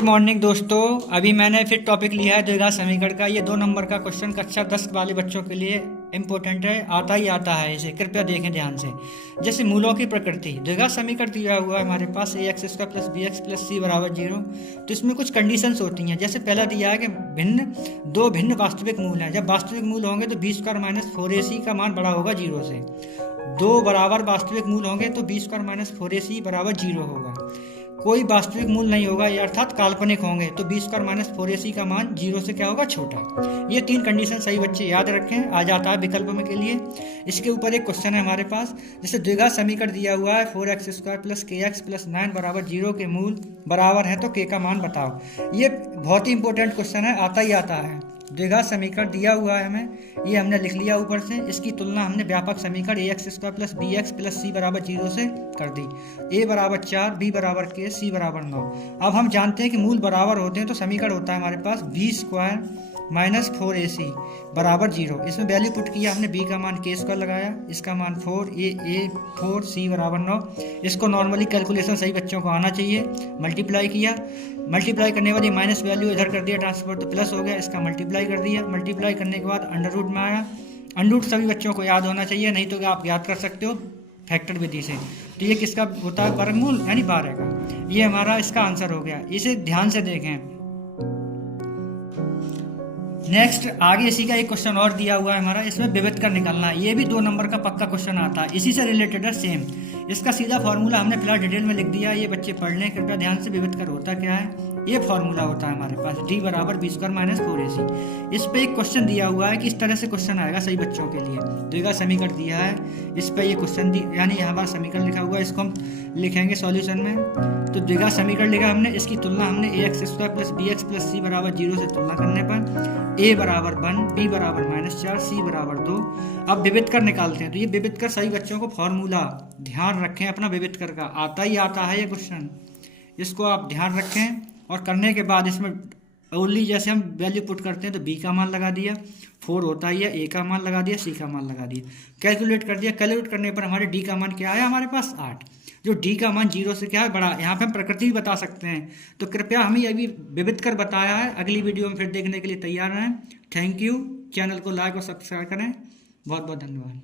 Good morning दोस्तों। अभी मैंने फिर टॉपिक लिया है द्विघात समीकरण का। ये 2 नंबर का क्वेश्चन कक्षा 10 वाले बच्चों के लिए इम्पोर्टेंट है, आता ही आता है। इसे कृपया देखें ध्यान से। जैसे मूलों की प्रकृति, द्विघात समीकरण दिया हुआ है हमारे पास ax² plus bx plus c बराबर 0। तो इसमें कुछ कंडीशंस होती हैं। जैसे पहला दिया है कि दो भिन्न वास्तविक मूल हैं। जब वास्तविक मूल होंगे तो b² माइनस 4ac का मान बड़ा होगा 0 से। दो बराबर वास्तविक मूल होंगे तो b² माइनस 4ac बराबर 0 होगा। कोई वास्तविक मूल नहीं होगा, ये अर्थात काल्पनिक होंगे तो b² माइनस 4ac का मान 0 से क्या होगा, छोटा। ये 3 कंडीशन सही बच्चे याद रखें, आ जाता है विकल्प में के लिए। इसके ऊपर एक क्वेश्चन है हमारे पास। जैसे द्विघात समीकरण दिया हुआ है 4x² प्लस kx प्लस 9 बराबर 0 के मूल बराबर है तो k का मान बताओ। ये बहुत ही इंपॉर्टेंट क्वेश्चन है, आता ही आता है। द्विघात समीकरण दिया हुआ है हमें, ये हमने लिख लिया ऊपर से। इसकी तुलना हमने व्यापक समीकरण ax² plus bx plus c बराबर 0 से कर दी। a बराबर 4, b बराबर k, c बराबर 9। अब हम जानते हैं कि मूल बराबर होते हैं तो समीकरण होता है हमारे पास b² माइनस 4ac बराबर 0। इसमें वैल्यू पुट किया हमने, b का मान k² लगाया, इसका मान 4, a 4, c बराबर 9। इसको नॉर्मली कैलकुलेशन सही बच्चों को आना चाहिए। मल्टीप्लाई किया, मल्टीप्लाई करने के बाद ये माइनस वैल्यू इधर कर दिया ट्रांसफर तो प्लस हो गया। इसका मल्टीप्लाई कर दिया, मल्टीप्लाई करने के बाद अंडर रूट में आया। अंडर रूट सभी बच्चों को याद होना चाहिए, नहीं तो आप याद कर सकते हो फैक्टर विधि से। तो ये किसका होता है, वर्गमूल यानी 12 का। ये हमारा इसका आंसर हो गया। इसे ध्यान से देखें। नेक्स्ट आगे इसी का एक क्वेश्चन और दिया हुआ है हमारा, इसमें विविध कर निकालना है। ये भी 2 नंबर का पक्का क्वेश्चन आता है, इसी से रिलेटेड है सेम। इसका सीधा फॉर्मूला हमने फिलहाल डिटेल में लिख दिया, ये बच्चे पढ़ लें कृपया ध्यान से। विविध कर होता क्या है, ये फॉर्मूला होता है हमारे पास d बराबर b² माइनस 4ac। इस पे एक क्वेश्चन दिया हुआ है कि इस तरह से क्वेश्चन आएगा सही बच्चों के लिए। द्विघात समीकरण दिया है, इस पे ये क्वेश्चन यानी हमारा समीकरण लिखा हुआ है, इसको हम लिखेंगे सॉल्यूशन में। तो द्विघात समीकरण लिखा हमने, इसकी तुलना हमने ax² plus bx plus c बराबर 0 से तुलना करने पर a बराबर 1, b बराबर -4, c बराबर 2। अब विविध कर निकालते हैं। तो ये विविध कर सही बच्चों को फॉर्मूला ध्यान रखें अपना, विविध कर का आता ही आता है ये क्वेश्चन, इसको आप ध्यान रखें। और करने के बाद इसमें ओनली जैसे हम वैल्यू पुट करते हैं तो b का मान लगा दिया, 4 होता ही है, a का मान लगा दिया, c का मान लगा दिया, कैलकुलेट कर दिया। कैलकुलेट करने पर हमारे d का मान क्या आया हमारे पास 8, जो d का मान 0 से क्या है, बड़ा। यहाँ पे हम प्रकृति भी बता सकते हैं। तो कृपया हमें अभी विविध कर बताया है, अगली वीडियो में फिर देखने के लिए तैयार रहें। Thank you. चैनल को लाइक और सब्सक्राइब करें। बहुत बहुत धन्यवाद।